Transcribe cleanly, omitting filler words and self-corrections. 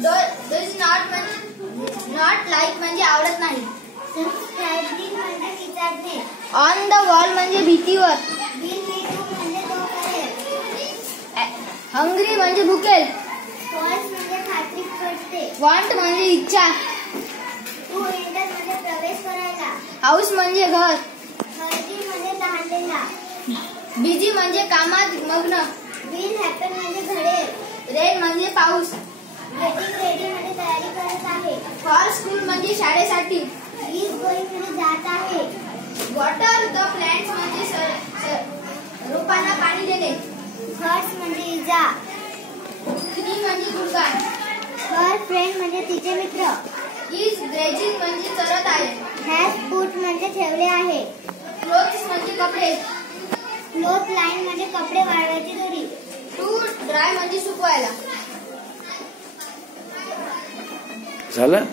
Does not like म्हणजे आवडत नाही. Subscribing म्हणजे विचारणे. On the wall म्हणजे भीतीवर. Will he do म्हणजे तो करेल. Hungry म्हणजे भुकेल. False म्हणजे खात्री पटते. Want म्हणजे इच्छा. To enter म्हणजे प्रवेश करायला. House म्हणजे घर. Hurry म्हणजे तहानलेला. Busy म्हणजे कामात मग्न. Will happen म्हणजे घडेल. Rain म्हणजे पाऊस. Getting ready म्हणजे तयारी करत आहे. For school म्हणजे शाळेसाठी. Is going म्हणजे जात आहे. Water the plants म्हणजे रोपांना पाणी देणे. Hurts म्हणजे इजा. Knee म्हणजे गुडघा. Her friend म्हणजे तिचे मित्र. Is grazing म्हणजे चरत आहे. Has put म्हणजे ठेवले आहे. Clothes म्हणजे कपडे. Cloth line म्हणजे कपडे वाळवायची दोरी. To dry म्हणजे सुकवायला. झालं.